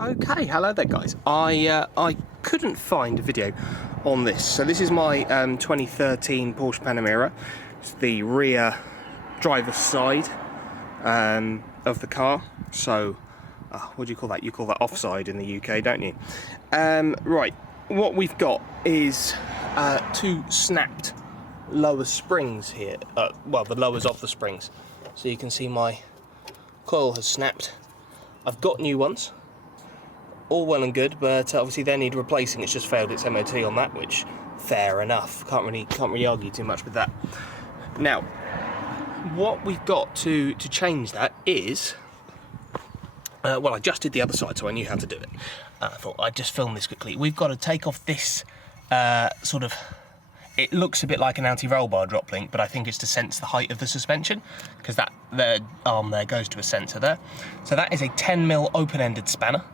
Okay, hello there guys. I couldn't find a video on this. So this is my 2013 Porsche Panamera. It's the rear driver's side of the car. So what do you call that? You call that offside in the UK, don't you? Right, what we've got is two snapped lower springs here. Well, the lowers of the springs. So you can see my coil has snapped. I've got new ones. All well and good, but obviously they need replacing. It's just failed its MOT on that, which fair enough. Can't really argue too much with that. Now, what we've got to change that is, well, I just did the other side, so I knew how to do it. I thought I'd just film this quickly. We've got to take off this sort of. It looks a bit like an anti-roll bar drop link, but I think it's to sense the height of the suspension, because that the arm there goes to a sensor there. So that is a 10mm open-ended spanner.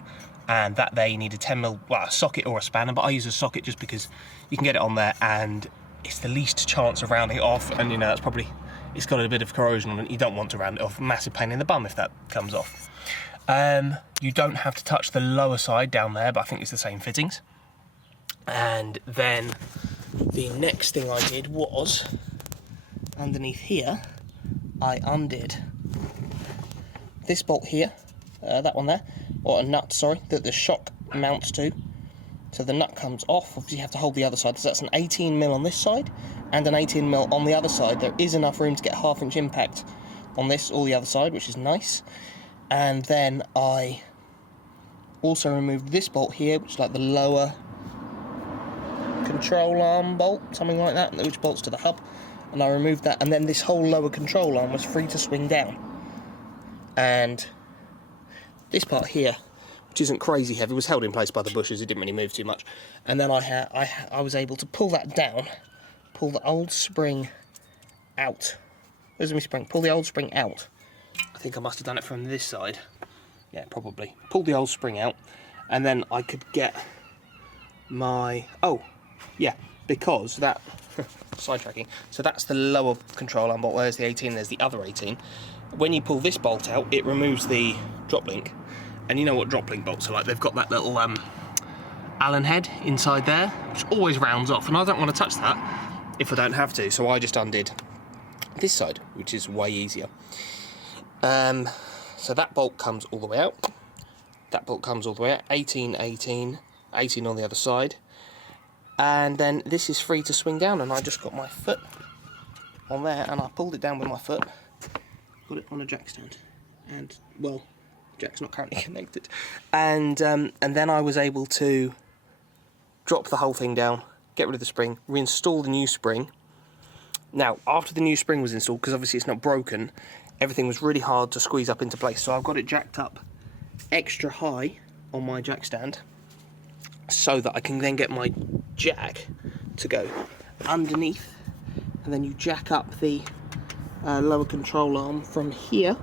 And that they need a 10mm, well, a socket or a spanner, but I use a socket just because you can get it on there and it's the least chance of rounding it off. And you know, that's probably, it's got a bit of corrosion on it. You don't want to round it off. Massive pain in the bum if that comes off. You don't have to touch the lower side down there, but I think it's the same fittings. And then the next thing I did was, underneath here, I undid this bolt here, that one there, or a nut, sorry, that the shock mounts to. So the nut comes off. Obviously you have to hold the other side. So that's an 18mm on this side and an 18mm on the other side. There is enough room to get a 1/2 inch impact on this or the other side, which is nice. And then I also removed this bolt here, which is like the lower control arm bolt, something like that, which bolts to the hub. And I removed that, and then this whole lower control arm was free to swing down. And this part here, which isn't crazy heavy, was held in place by the bushes. It didn't really move too much. And then I was able to pull that down, pull the old spring out. Where's my spring? Pull the old spring out. I think I must have done it from this side. Yeah, probably. Pull the old spring out, and then I could get my... Oh, yeah, because that... sidetracking. So that's the lower control arm bolt. There's the 18, there's the other 18. When you pull this bolt out, it removes the drop link. And you know what drop link bolts are like. They've got that little Allen head inside there, which always rounds off. And I don't want to touch that if I don't have to. So I just undid this side, which is way easier. So that bolt comes all the way out. That bolt comes all the way out. 18, 18, 18 on the other side. And then this is free to swing down. And I just got my foot on there and I pulled it down with my foot. Got it on a jackstand. And, well, jack's not currently connected, and then I was able to drop the whole thing down, get rid of the spring, reinstall the new spring. Now, after the new spring was installed, because obviously it's not broken, everything was really hard to squeeze up into place, so I've got it jacked up extra high on my jack stand so that I can then get my jack to go underneath, and then you jack up the lower control arm from here.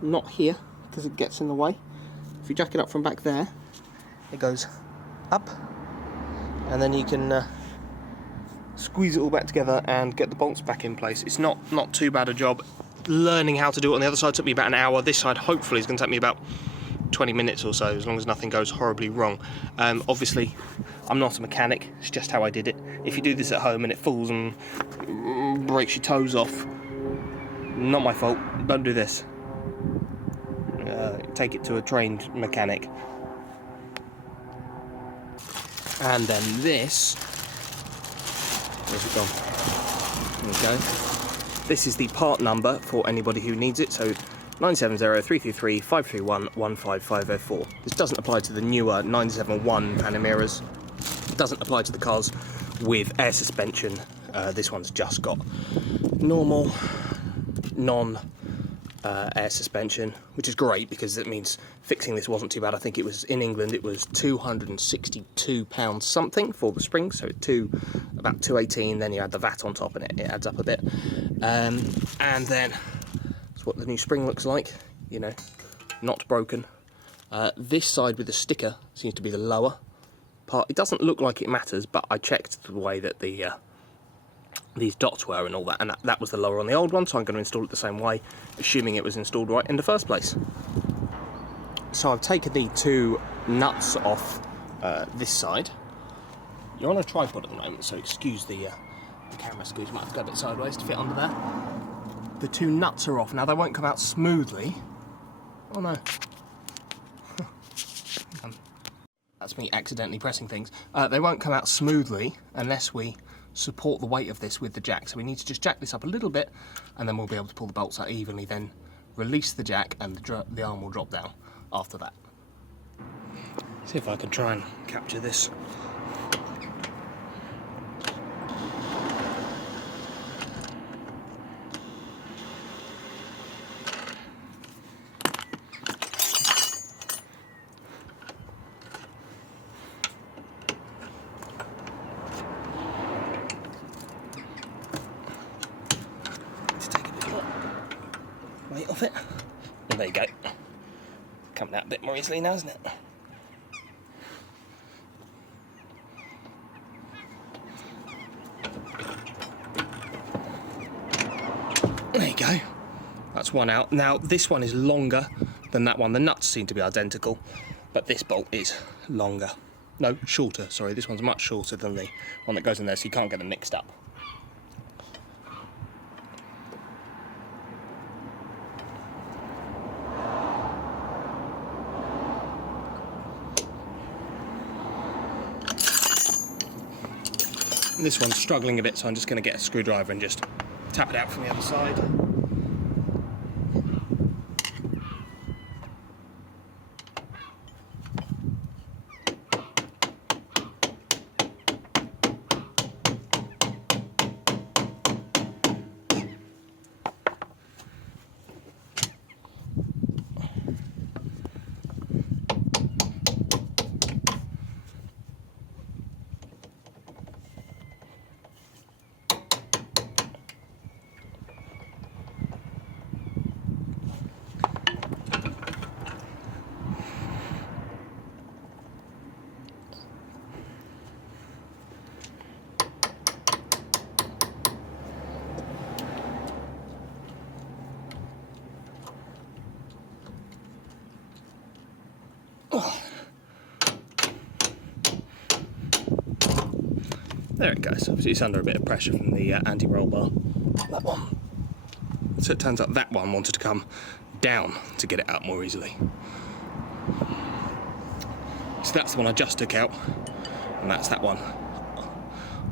Not here, because it gets in the way. If you jack it up from back there, it goes up, and then you can squeeze it all back together and get the bolts back in place. It's not too bad a job. Learning how to do it on the other side took me about an hour. This side hopefully is going to take me about 20 minutes or so, as long as nothing goes horribly wrong. Obviously, I'm not a mechanic, it's just how I did it. If you do this at home and it falls and breaks your toes off, not my fault, don't do this. Take it to a trained mechanic. And then this, where's it gone? There we go. This is the part number for anybody who needs it, so 970-333-531-15504. This doesn't apply to the newer 971 Panameras. It doesn't apply to the cars with air suspension. This one's just got normal, air suspension, which is great because it means fixing this wasn't too bad. I think it was in England, it was £262 something for the springs, so about 218. Then you add the VAT on top, and it adds up a bit. And then that's what the new spring looks like. You know, not broken. This side with the sticker seems to be the lower part. It doesn't look like it matters, but I checked the way that the these dots were and all that, and that was the lower on the old one, so I'm going to install it the same way, assuming it was installed right in the first place. So I've taken the two nuts off this side. You're on a tripod at the moment, so excuse the camera squeeze. Might have to go a bit sideways to fit under there. The two nuts are off. Now they won't come out smoothly. Oh no. That's me accidentally pressing things. They won't come out smoothly unless we support the weight of this with the jack. So we need to just jack this up a little bit, and then we'll be able to pull the bolts out evenly, then release the jack and the arm will drop down after that. See if I can try and capture this. Weight off it. And there you go. Coming out a bit more easily now, isn't it? There you go. That's one out. Now this one is longer than that one. The nuts seem to be identical, but this bolt is longer. No, shorter, sorry. This one's much shorter than the one that goes in there, so you can't get them mixed up. This one's struggling a bit, so I'm just going to get a screwdriver and just tap it out from the other side. There it goes. Obviously it's under a bit of pressure from the anti-roll bar. That one. So it turns out that one wanted to come down to get it out more easily. So that's the one I just took out, and that's that one.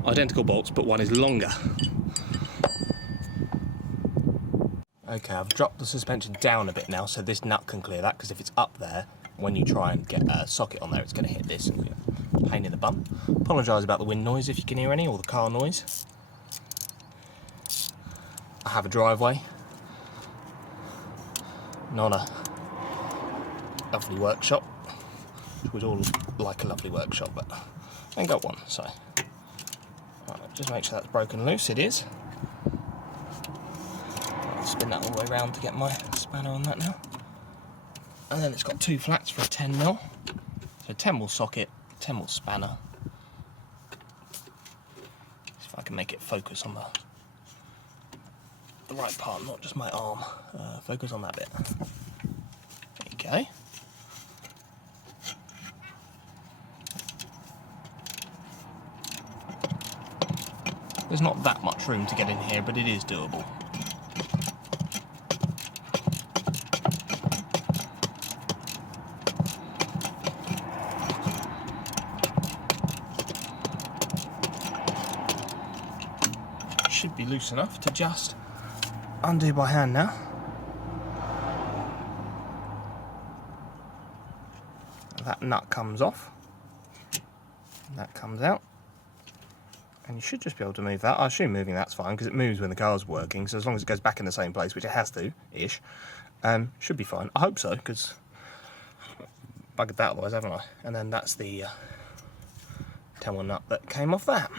Identical bolts, but one is longer. Okay, I've dropped the suspension down a bit now, so this nut can clear that, because if it's up there, when you try and get a socket on there, it's going to hit this and be a pain in the bum. Apologise about the wind noise if you can hear any, or the car noise. I have a driveway, not a lovely workshop. We'd all like a lovely workshop, but I ain't got one, so. Right, just make sure that's broken loose, it is. I'll spin that all the way around to get my spanner on that now. And then it's got two flats for a 10mm. So 10mm socket, 10mm spanner. See if I can make it focus on the right part, not just my arm. Focus on that bit. There you go. There's not that much room to get in here, but it is doable. Should be loose enough to just undo by hand now. That nut comes off, and that comes out, and you should just be able to move that. I assume moving that's fine because it moves when the car's working, so as long as it goes back in the same place, which it has to, ish, should be fine. I hope so, because buggered that otherwise, haven't I? And then that's the 10mm nut that came off that.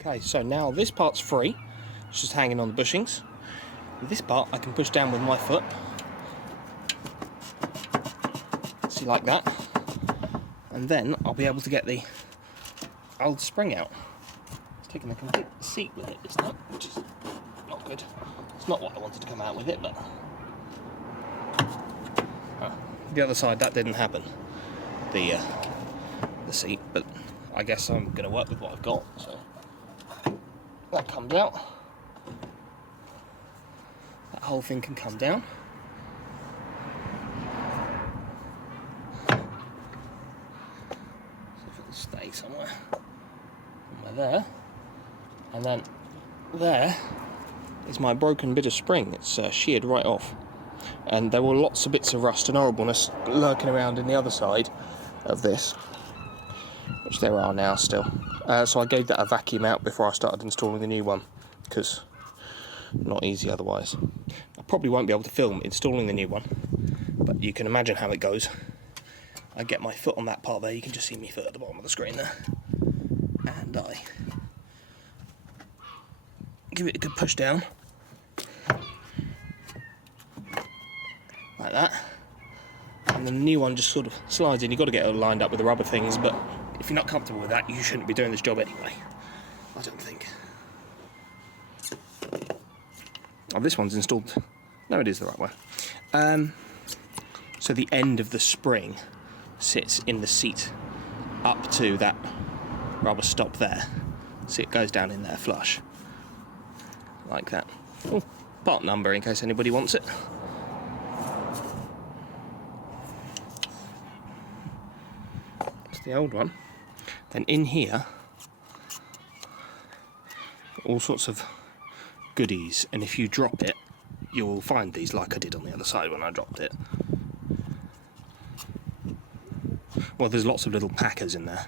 Okay, so now this part's free, it's just hanging on the bushings. This part I can push down with my foot. See, like that. And then I'll be able to get the old spring out. It's taking the complete seat with it this time, which is not good. It's not what I wanted to come out with it, but The other side, that didn't happen, the seat, but I guess I'm going to work with what I've got. So that comes out. That whole thing can come down. So if it'll stay somewhere there, and then there is my broken bit of spring. It's sheared right off, and there were lots of bits of rust and horribleness lurking around in the other side of this, which there are now still. So I gave that a vacuum out before I started installing the new one, because not easy otherwise. I probably won't be able to film installing the new one, but you can imagine how it goes. I get my foot on that part there, you can just see my foot at the bottom of the screen there, and I give it a good push down, like that, and then the new one just sort of slides in. You've got to get it lined up with the rubber things, but if you're not comfortable with that, you shouldn't be doing this job anyway, I don't think. Oh, this one's installed. No, it is the right way. So the end of the spring sits in the seat up to that rubber stop there. So it goes down in there flush, like that. Oh, part number in case anybody wants it. It's the old one. Then in here, all sorts of goodies, and if you drop it, you'll find these, like I did on the other side when I dropped it. Well, there's lots of little packers in there.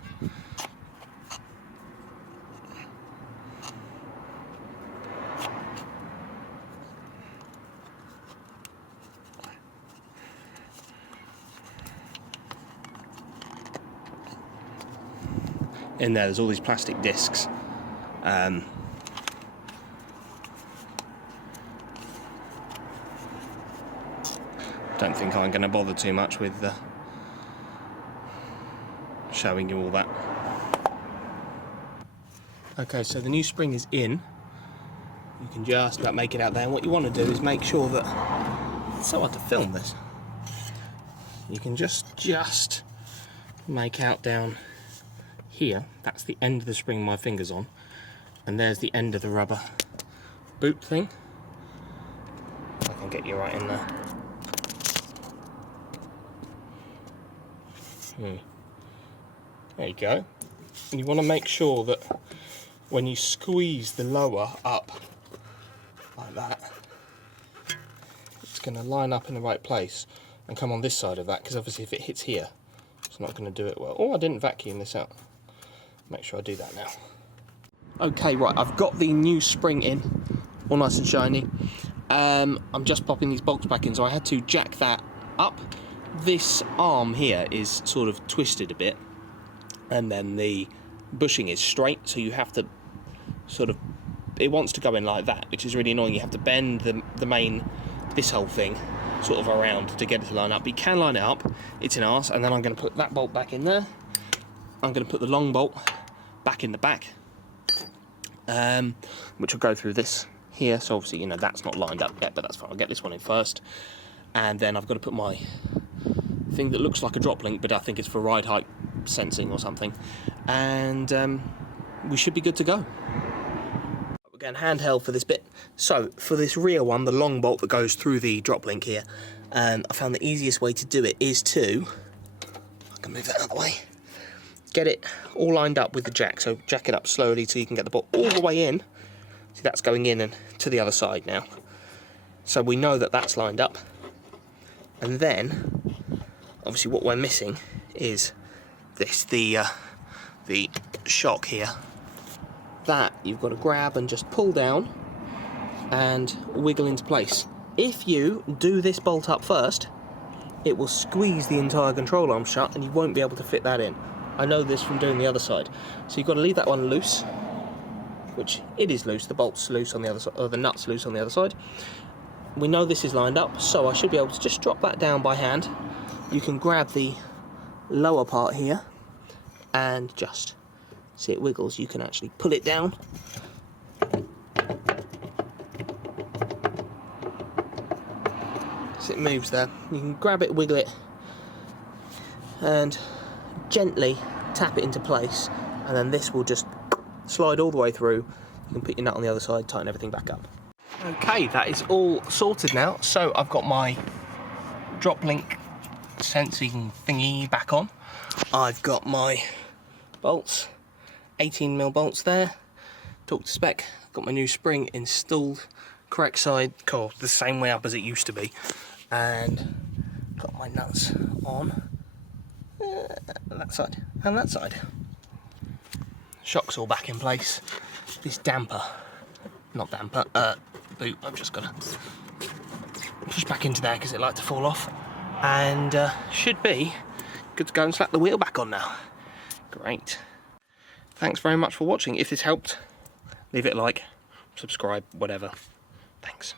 In there's all these plastic discs. Don't think I'm going to bother too much with showing you all that. Okay, so the new spring is in. You can just about make it out there, and what you want to do is make sure that it's so hard to film this. You can just make out down here. That's the end of the spring my finger's on, and there's the end of the rubber boot thing. I can get you right in there. There you go. And you want to make sure that when you squeeze the lower up like that, it's going to line up in the right place and come on this side of that, because obviously if it hits here, it's not going to do it well. Oh, I didn't vacuum this out. Make sure I do that now. Okay, right, I've got the new spring in, all nice and shiny. I'm just popping these bolts back in, so I had to jack that up. This arm here is sort of twisted a bit, and then the bushing is straight, so you have to sort of, it wants to go in like that, which is really annoying. You have to bend the main, this whole thing, sort of around to get it to line up. But you can line it up, it's an arse, and then I'm going to put that bolt back in there. I'm going to put the long bolt back in the back, which will go through this here. So obviously, you know, that's not lined up yet, but that's fine. I'll get this one in first, and then I've got to put my thing that looks like a drop link, but I think it's for ride height sensing or something, and we should be good to go. We're going handheld for this bit. So for this rear one, the long bolt that goes through the drop link here, I found the easiest way to do it is to, I can move that out of the way, get it all lined up with the jack. So jack it up slowly so you can get the bolt all the way in. See, that's going in and to the other side now. So we know that that's lined up. And then, obviously what we're missing is this, the shock here. That you've got to grab and just pull down and wiggle into place. If you do this bolt up first, it will squeeze the entire control arm shut and you won't be able to fit that in. I know this from doing the other side. So you've got to leave that one loose, which it is loose, the bolt's loose on the other side, or the nut's loose on the other side. We know this is lined up, so I should be able to just drop that down by hand. You can grab the lower part here and just, see it wiggles, you can actually pull it down. as it moves there. You can grab it, wiggle it, and gently tap it into place, and then this will just slide all the way through. You can put your nut on the other side, tighten everything back up. Okay, that is all sorted now. So I've got my drop link sensing thingy back on. I've got my bolts, 18mm bolts there, talk to spec. Got my new spring installed, correct side, cool, the same way up as it used to be, and got my nuts on that side and that side. Shock's all back in place. This damper, not damper, boot, I've just got to push back into there because it likes to fall off, and should be good to go and slap the wheel back on now. Great. Thanks very much for watching. If this helped, leave it a like, subscribe, whatever. Thanks.